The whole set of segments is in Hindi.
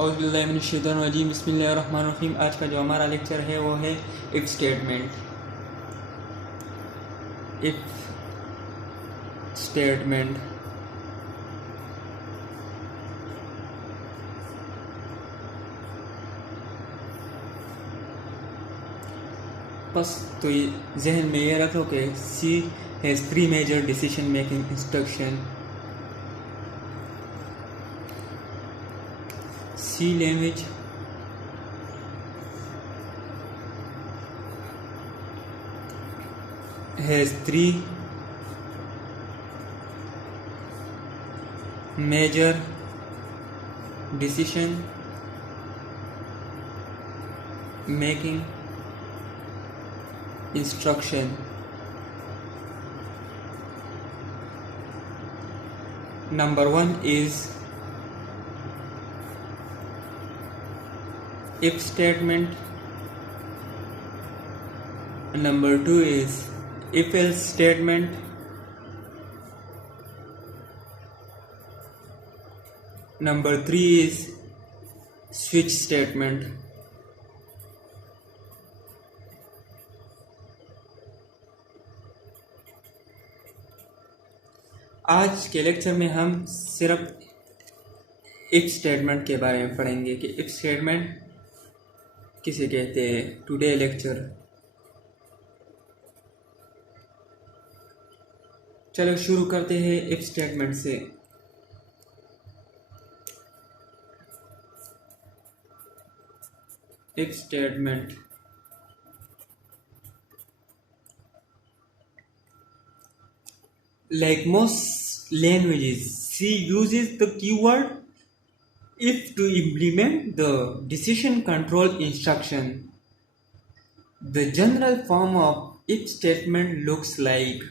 औज़ुबिल्लाहिमिनश्शैतानिर्रजीम बिस्मिल्लाहिर्रहमानिर्रहीम। आज का जो हमारा लेक्चर है वो है इफ़ स्टेटमेंट। इफ़ स्टेटमेंट बस तो ये जहन में ये रखो कि C has 3 major decision making instruction. C language has 3 major decision making instruction. Number 1 is if statement. Number 2 is if else statement. Number 3 is switch statement. आज के लेक्चर में हम सिर्फ इफ स्टेटमेंट के बारे में पढ़ेंगे कि इफ स्टेटमेंट किसे कहते हैं। टुडे लेक्चर चलो शुरू करते हैं इफ स्टेटमेंट से। If statement like most languages, C uses the keyword if to implement the decision control instruction. The general form of if statement looks like.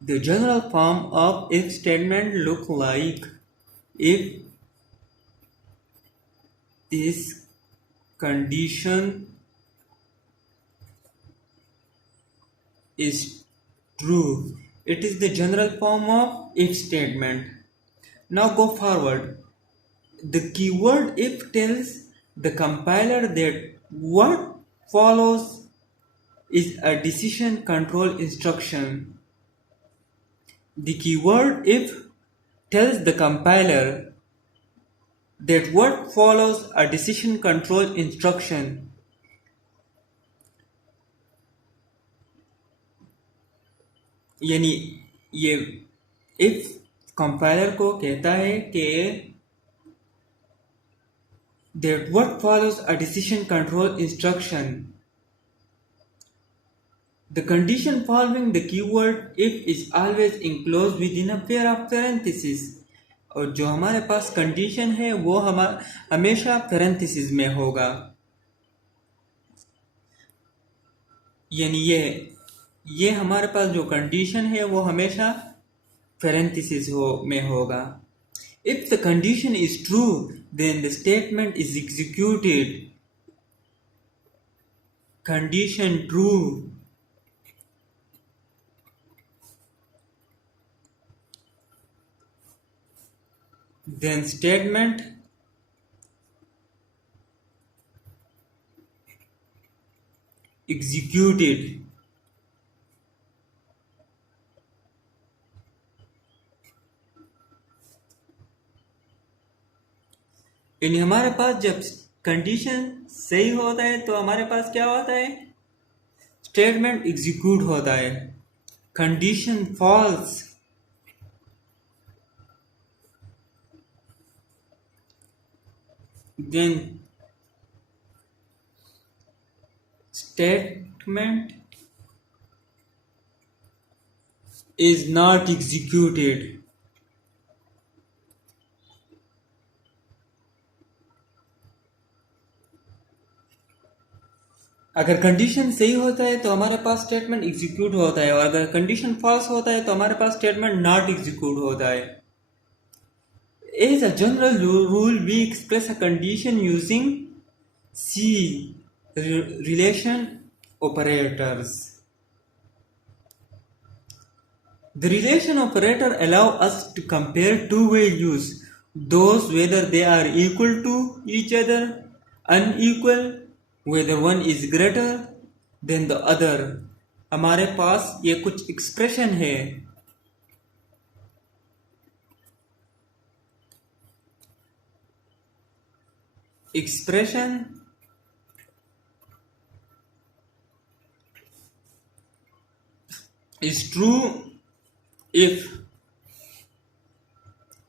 The general form of if statement look like if this condition is true. It is the general form of if statement. Now go forward. The keyword if tells the compiler that what follows is a decision control instruction. The keyword if tells the compiler that what follows a decision control instruction. यानी ये इफ कंपाइलर को कहता है कि that what follows a decision control instruction. The condition following the keyword if is always enclosed within a pair of parentheses. और जो हमारे पास कंडीशन है वो हमेशा पैरेंथेसिस में होगा। यानी ये हमारे पास जो कंडीशन है वो हमेशा पैरेंथेसिस में होगा। If the condition is true, then the statement is executed. Condition true. Then statement executed. यानी हमारे पास जब कंडीशन सही होता है तो हमारे पास क्या होता है, स्टेटमेंट एग्जीक्यूट होता है। Condition false then statement is not executed. अगर कंडीशन सही होता है तो हमारे पास स्टेटमेंट एग्जीक्यूट होता है, और अगर कंडीशन फॉल्स होता है तो हमारे पास स्टेटमेंट नॉट एग्जीक्यूट होता है। As a general rule, we express a condition using C relation operators. The relation operator allows us to compare two values those whether they are equal to each other, unequal, whether one is greater than the other. हमारे पास ये कुछ एक्सप्रेशन है. Expression is true if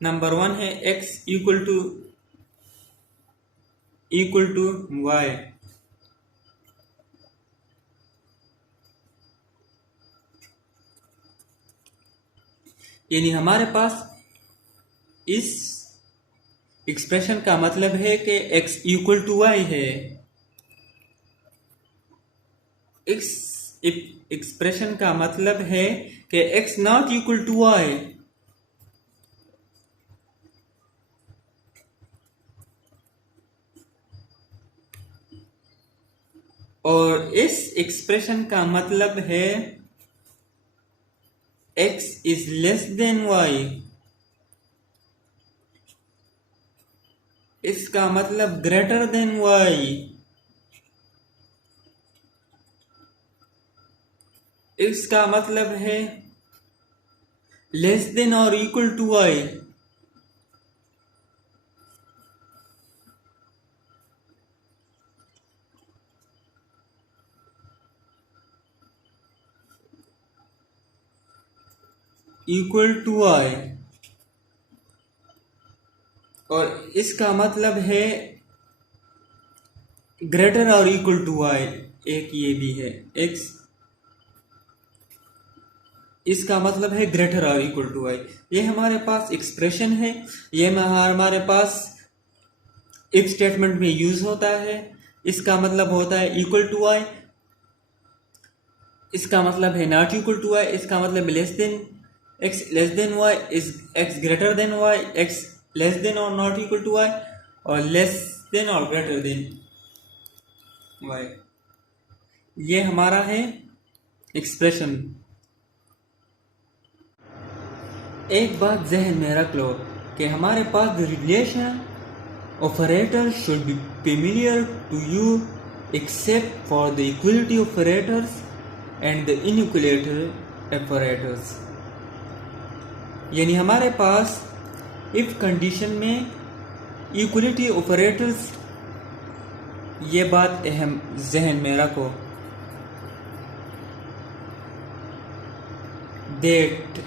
number 1 है x इक्वल टू y. यानी हमारे पास इस एक्सप्रेशन का मतलब है कि x इक्वल टू y है. इस एक्सप्रेशन का मतलब है कि x not equal to y. और इस एक्सप्रेशन का मतलब है x is less than y. इसका मतलब ग्रेटर देन y. इसका मतलब है लेस देन और equal to y. Equal to y. और इसका मतलब है ग्रेटर और इक्वल टू y. एक ये भी है x. इसका मतलब है ग्रेटर और इक्वल टू y. ये हमारे पास एक्सप्रेशन है. ये हमारे पास इफ स्टेटमेंट में यूज होता है. इसका मतलब होता है इक्वल टू y. इसका मतलब है नॉट इक्वल टू y. इसका मतलब less than x less than y is x greater than y. x less than और नॉट इक्वल टू y और लेस देन और ग्रेटर देन y. ये हमारा है एक्सप्रेशन. एक बात जहन में रख लो कि हमारे पास the relation operator should be familiar to you except for the equality operators and the inequality operators. यानी हमारे पास इफ कंडीशन में इक्वलिटी ऑपरेटर्स. ये बात अहम जहन में रखो that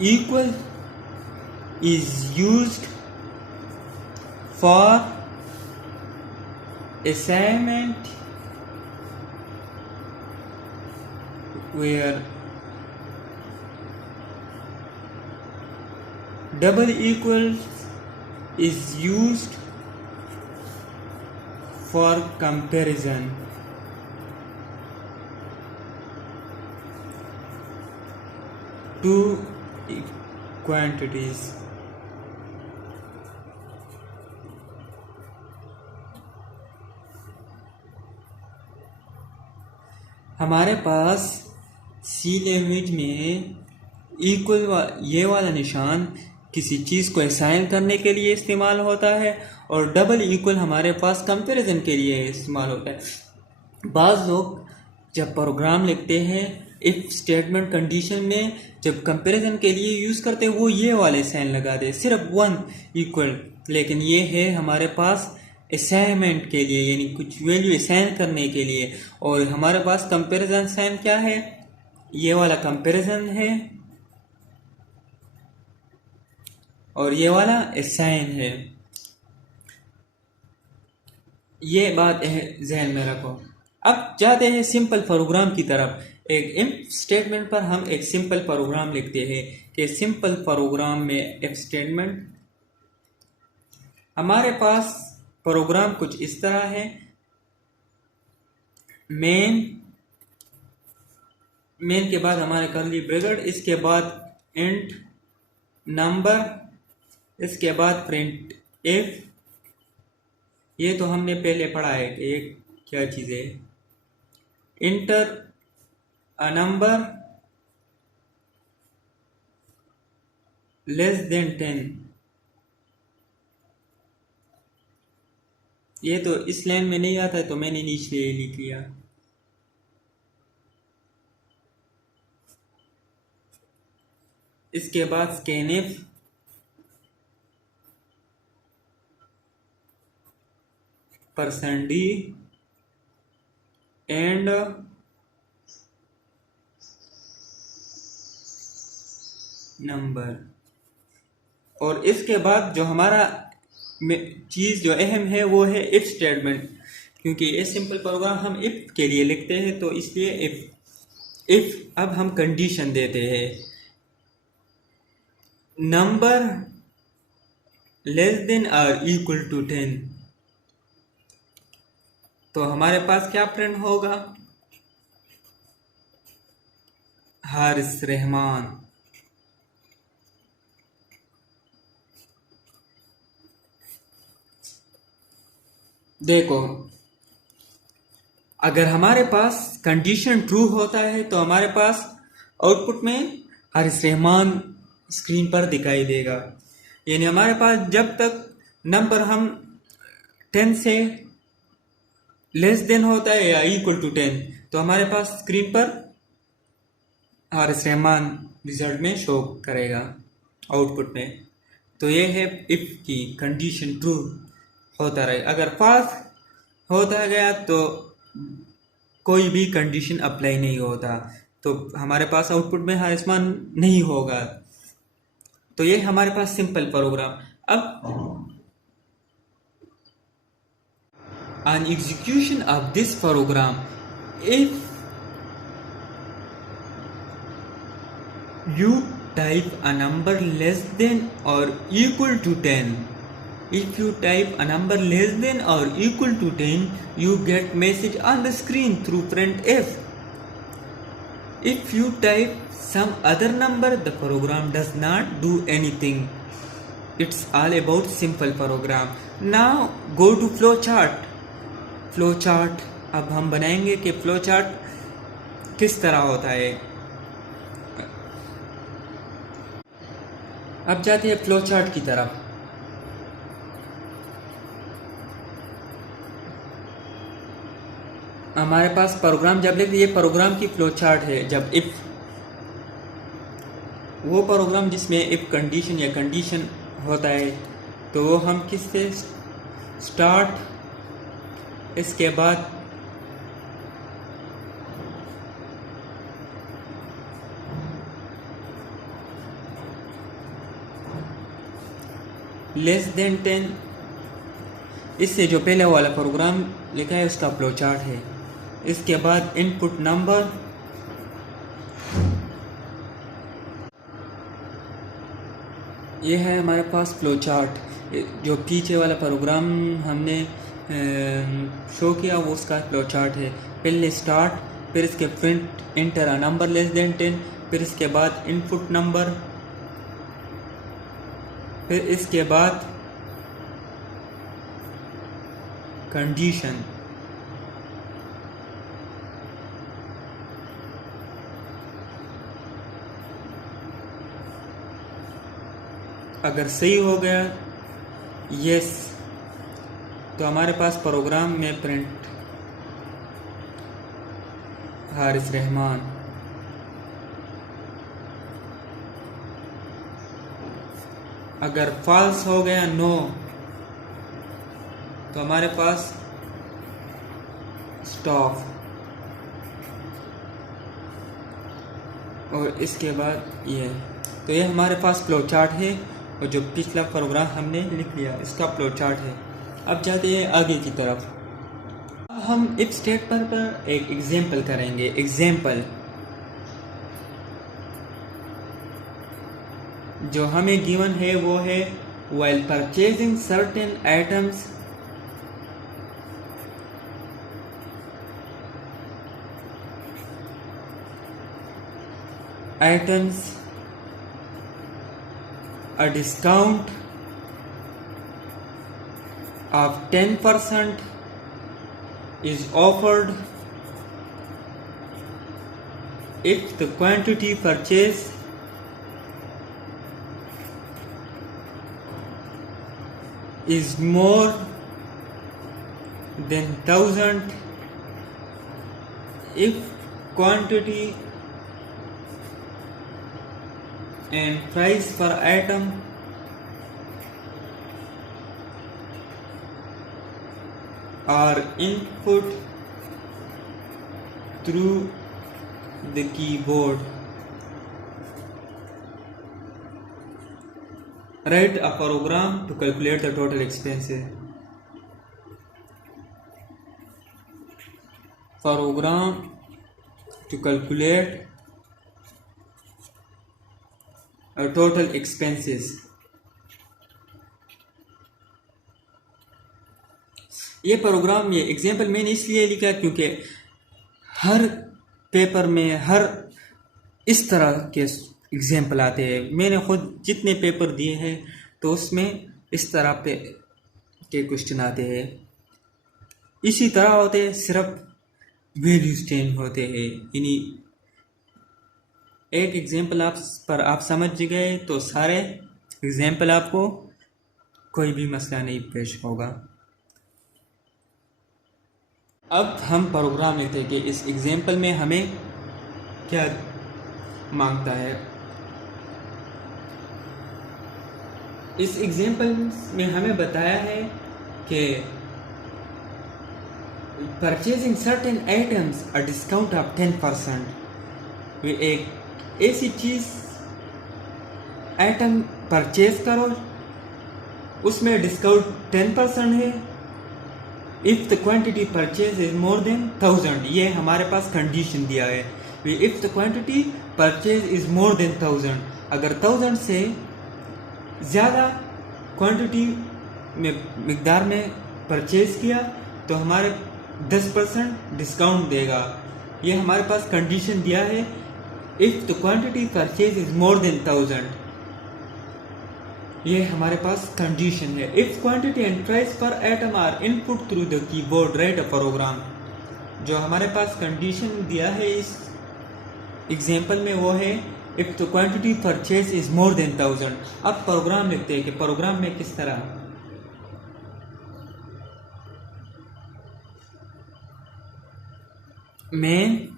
equal is used for assignment where double equals is used for comparison. Two quantities. हमारे पास सी लैंग्वेज में इक्वल ये वाला निशान किसी चीज़ को असाइन करने के लिए इस्तेमाल होता है और डबल इक्वल हमारे पास कंपैरिजन के लिए इस्तेमाल होता है. बाज़ लोग जब प्रोग्राम लिखते हैं इफ स्टेटमेंट कंडीशन में जब कंपैरिजन के लिए यूज़ करते हैं वो ये वाले साइन लगा दे सिर्फ वन इक्वल. लेकिन ये है हमारे पास असाइनमेंट के लिए यानी कुछ वैल्यू असाइन करने के लिए. और हमारे पास कंपैरिजन साइन क्या है? ये वाला कंपैरिजन है और ये वाला असाइन है. ये बात जहन में रखो. अब जाते हैं सिंपल प्रोग्राम की तरफ. एक इफ स्टेटमेंट पर हम एक सिंपल प्रोग्राम लिखते हैं कि सिंपल प्रोग्राम में इफ स्टेटमेंट हमारे पास प्रोग्राम कुछ इस तरह है. मेन के बाद हमारे कर्ली ब्रैकेट, इसके बाद इंट नंबर, इसके बाद प्रिंट इफ. ये तो हमने पहले पढ़ा है कि ये क्या चीज़ है. Inter a number less than 10। ये तो इस लाइन में नहीं आता है तो मैंने नीचे ये लिख लिया। इसके बाद स्कैनफ %d एंड नंबर। और इसके बाद जो हमारा चीज़ जो अहम है वो है इफ स्टेटमेंट, क्योंकि ये सिंपल प्रोग्राम हम इफ के लिए लिखते हैं तो इसलिए इफ अब हम कंडीशन देते हैं नंबर लेस देन और इक्वल टू 10, तो हमारे पास क्या प्रिंट होगा? हारिस रहमान। देखो, अगर हमारे पास कंडीशन ट्रू होता है तो हमारे पास आउटपुट में हारिस रहमान स्क्रीन पर दिखाई देगा। यानी हमारे पास जब तक नंबर हम 10 से लेस देन होता है या इक्वल टू 10 तो हमारे पास स्क्रीन पर हारिस रहमान रिजल्ट में शो करेगा आउटपुट में। तो ये है इफ की कंडीशन ट्रू होता रहे। अगर फॉल्स होता गया तो कोई भी कंडीशन अप्लाई नहीं होता, तो हमारे पास आउटपुट में हारिस रहमान नहीं होगा। तो ये हमारे पास सिंपल प्रोग्राम। अब on execution of this program, if you type a number less than or equal to 10, if you type a number less than or equal to 10, you get message on the screen through printf. If you type some other number, the program does not do anything. It's all about simple program. Now go to flowchart. Flowchart अब हम बनाएंगे कि फ्लोचार्ट किस तरह होता है। अब जाते हैं फ्लोचार्ट की तरफ। हमारे पास प्रोग्राम जब लिखते, ये प्रोग्राम की फ्लोचार्ट है। जब इफ, वो प्रोग्राम जिसमें इफ कंडीशन या कंडीशन होता है तो वो हम किससे स्टार्ट, इसके बाद लेस देन 10, इससे जो पहले वाला प्रोग्राम लिखा है उसका फ्लोचार्ट है। इसके बाद इनपुट नंबर, ये है हमारे पास फ्लोचार्ट। जो पीछे वाला प्रोग्राम हमने शो किया वो उसका फ्लोचार्ट है। पहले स्टार्ट, फिर इसके print inter a number less than 10, फिर इसके बाद इनपुट नंबर, फिर इसके बाद कंडीशन। अगर सही हो गया यस तो हमारे पास प्रोग्राम में प्रिंट हारिस रहमान। अगर फॉल्स हो गया नो तो हमारे पास स्टॉप, और इसके बाद ये। तो ये हमारे पास फ्लोचार्ट है और जो पिछला प्रोग्राम हमने लिख लिया इसका फ्लोचार्ट है। अब जाते हैं आगे की तरफ। अब हम इफ स्टेटमेंट पर एक एग्जाम्पल करेंगे। एग्जाम्पल जो हमें गिवन है वो है while purchasing certain items a discount of 10% is offered if the quantity purchased is more than 1000 if quantity and price per item are input through the keyboard. Write a program to calculate the total expenses. Program to calculate total expenses. ये प्रोग्राम, ये एग्जाम्पल मैंने इसलिए लिखा क्योंकि हर पेपर में हर इस तरह के एग्जाम्पल आते हैं। मैंने खुद जितने पेपर दिए हैं तो उसमें इस तरह पे के क्वेश्चन आते हैं, इसी तरह होते हैं, सिर्फ वैल्यूज चेंज होते हैं। यानी एक एग्जाम्पल आप समझ गए तो सारे एग्जाम्पल आपको कोई भी मसला नहीं पेश होगा। अब हम प्रोग्राम लेते हैं कि इस एग्जाम्पल में हमें क्या मांगता है। इस एग्जाम्पल में हमें बताया है कि purchasing certain items a discount of 10%। वे एक ऐसी चीज़ आइटम परचेज करो उसमें डिस्काउंट 10% है। If the quantity purchase is more than 1000, ये हमारे पास कंडीशन दिया है। If the quantity purchase is more than 1000, अगर 1000 से ज़्यादा क्वांटिटी में मिकदार में परचेज किया तो हमारे 10% डिस्काउंट देगा। ये हमारे पास कंडीशन दिया है। If the quantity purchase is more than 1000, ये हमारे पास कंडीशन है। If quantity and price per item are input through the keyboard write a program. जो हमारे पास कंडीशन दिया है इस एग्जाम्पल में वो है if the quantity purchase is more than 1000। अब प्रोग्राम लिखते हैं कि प्रोग्राम में किस तरह। मैं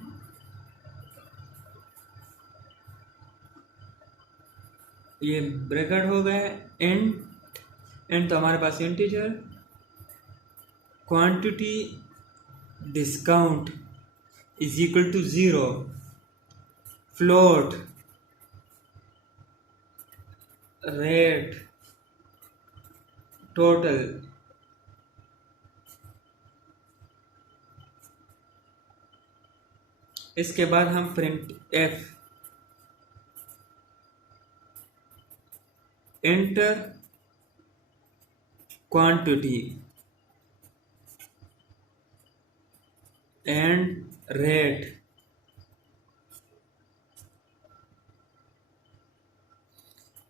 ये ब्रैकेट हो गए, एंड तो हमारे पास integer, quantity discount is equal to 0, float rate total इसके बाद हम printf enter quantity and rate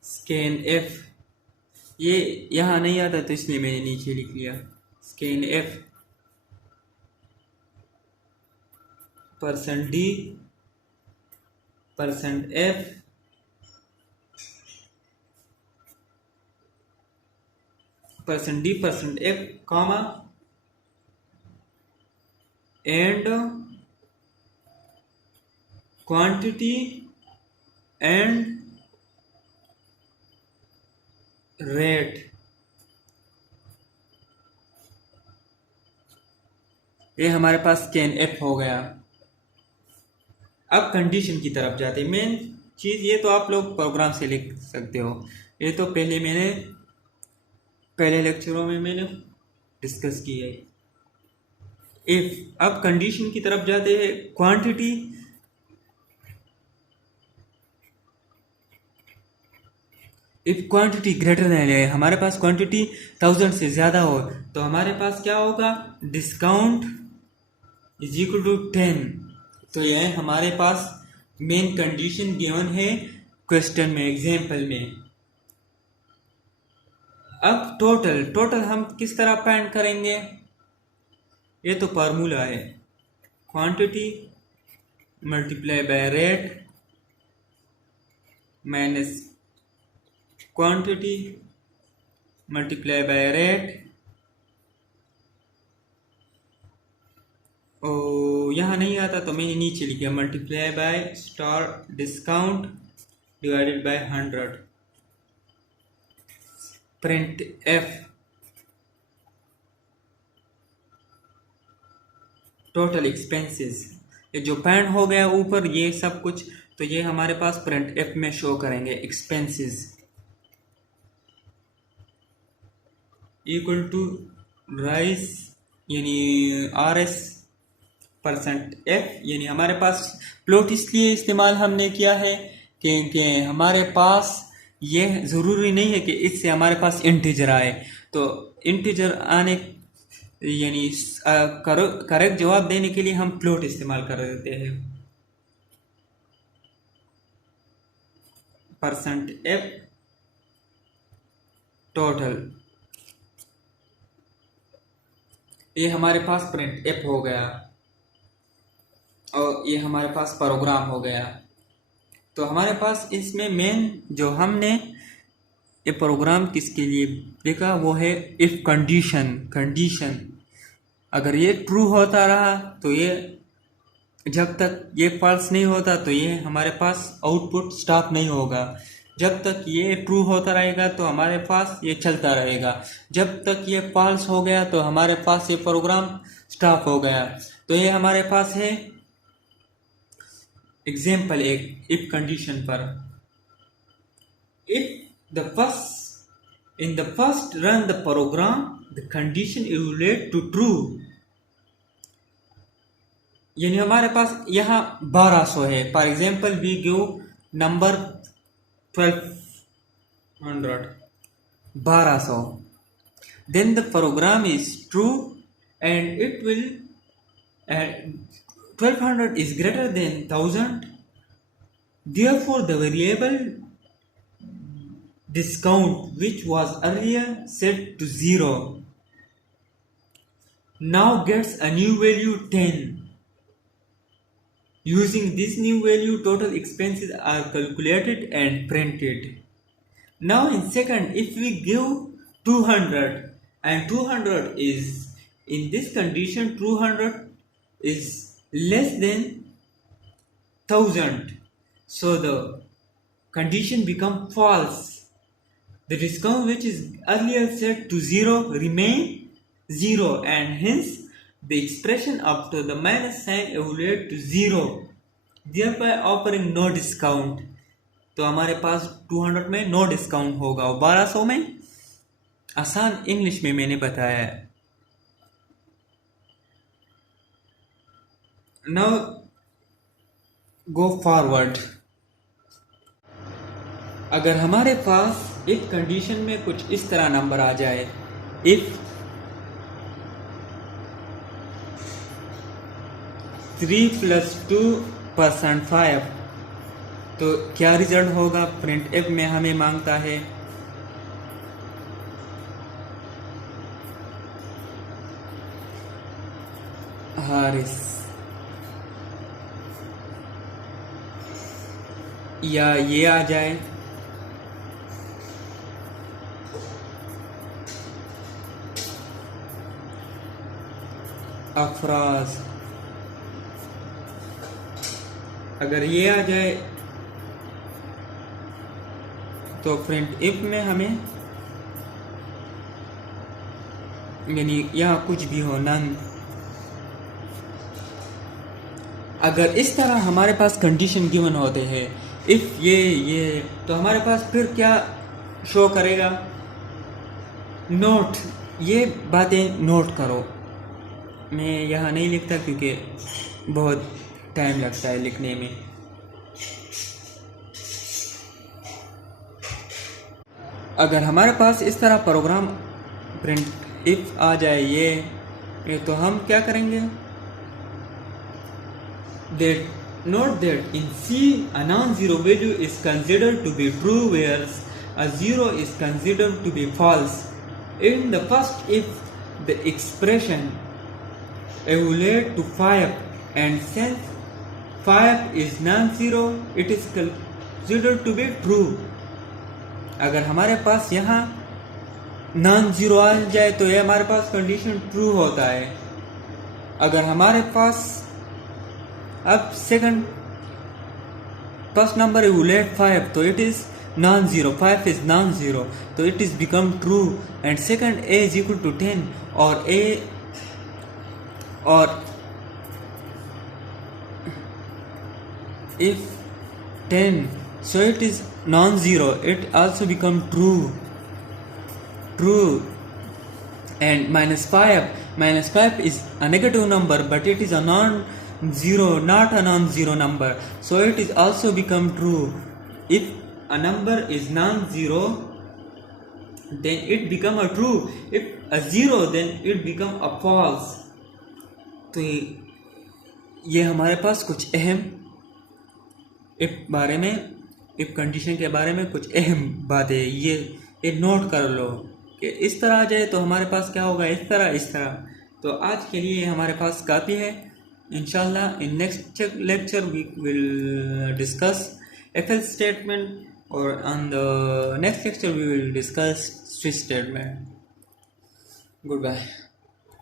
scan f। ये यहाँ नहीं आता तो इसलिए मैंने नीचे लिख लिया scan f %d %f %d %f comma and quantity and rate। ये हमारे पास स्कैन एफ हो गया। अब कंडीशन की तरफ जाते हैं। मेन चीज़ ये तो आप लोग प्रोग्राम से लिख सकते हो, ये तो पहले लेक्चरों में मैंने डिस्कस की है। इफ अब कंडीशन की तरफ जाते हैं। Quantity if quantity greater than है, हमारे पास क्वांटिटी 1000 से ज़्यादा हो तो हमारे पास क्या होगा, डिस्काउंट इज इक्वल टू 10। तो यह हमारे पास मेन कंडीशन गिवन है क्वेश्चन में, एग्जाम्पल में। अब टोटल हम किस तरह फाइंड करेंगे, ये तो फार्मूला है, quantity multiply by rate minus quantity multiply by rate, और यहाँ नहीं आता तो मैंने नीचे लिखा multiply by star discount divided by 100, print F total expenses. ये जो पैन हो गया ऊपर ये सब कुछ, तो ये हमारे पास प्रिंट एफ में शो करेंगे एक्सपेंसेस इक्वल टू राइस यानी आर एस परसेंट एफ, यानी हमारे पास प्लॉट इसलिए इस्तेमाल हमने किया है क्योंकि हमारे पास ये ज़रूरी नहीं है कि इससे हमारे पास इंटीजर आए, तो इंटीजर आने यानी करेक्ट जवाब देने के लिए हम प्लॉट इस्तेमाल कर देते हैं। परसेंट एफ टोटल, ये हमारे पास प्रिंट एफ हो गया और ये हमारे पास प्रोग्राम हो गया। तो हमारे पास इसमें मेन जो हमने ये प्रोग्राम किसके लिए लिखा वो है इफ कंडीशन अगर ये ट्रू होता रहा तो ये, जब तक ये फॉल्स नहीं होता तो ये हमारे पास आउटपुट स्टॉप नहीं होगा। जब तक ये ट्रू होता रहेगा तो हमारे पास ये चलता रहेगा, जब तक ये फॉल्स हो गया तो हमारे पास ये प्रोग्राम स्टॉप हो गया। तो ये हमारे पास है एग्जाम्पल एक इफ कंडीशन पर, in the first run the program the condition evaluate to true, यानी हमारे पास यहाँ 1200 है। For example we give number 1200, then the program is true and it will 1200 is greater than 1000, therefore the variable discount which was earlier set to 0 now gets a new value 10. Using this new value total expenses are calculated and printed. Now in second, if we give 200 and 200 is in this condition 200 is less than 1000, so the condition become false. The discount which is earlier set to 0 remain 0 and hence the expression after the minus sign evaluate to 0, thereby offering no discount. तो हमारे पास 200 में नो डिस्काउंट होगा और 1200 में आसान इंग्लिश में मैंने बताया है। Now go forward, अगर हमारे पास इफ कंडीशन में कुछ इस तरह नंबर आ जाए, इफ 3 + 2 % 5, तो क्या रिजल्ट होगा? प्रिंट एफ में हमें मांगता है हारिस, या ये आ जाए अफराज, अगर ये आ जाए तो प्रिंट इफ में हमें यानी यहाँ कुछ भी हो नन। अगर इस तरह हमारे पास कंडीशन गिवन होते हैं इफ ये तो हमारे पास फिर क्या शो करेगा? नोट, ये बातें नोट करो। मैं यहाँ नहीं लिखता क्योंकि बहुत टाइम लगता है लिखने में। अगर हमारे पास इस तरह प्रोग्राम प्रिंट इफ आ जाए ये तो हम क्या करेंगे? Note that in C a non-zero value is considered to be true whereas a 0 is considered to be false. In the first if the expression evaluate to 5 and since 5 is non-zero it is considered to be true. अगर हमारे पास यहाँ नॉन ज़ीरो आ जाए तो ये हमारे पास कंडीशन ट्रू होता है। अगर हमारे पास अब second first number you let 5, so it is non-zero. 5 is non-zero, so it is become true. And second, a is equal to 10, or a or if 10, so it is non-zero, it also become true. And minus 5 is a negative number, but it is a non-zero, not a non-zero number, so it is also become true. If a number is non-zero, then it become a true. If a zero, then it become a false. तो ये हमारे पास कुछ अहम इफ कंडीशन के बारे में कुछ अहम बातें ये नोट कर लो कि इस तरह आ जाए तो हमारे पास क्या होगा, इस तरह। तो आज के लिए हमारे पास काफ़ी है। इंशाल्लाह in next lecture we will discuss if else statement, or on the next lecture we will discuss switch statement. Goodbye.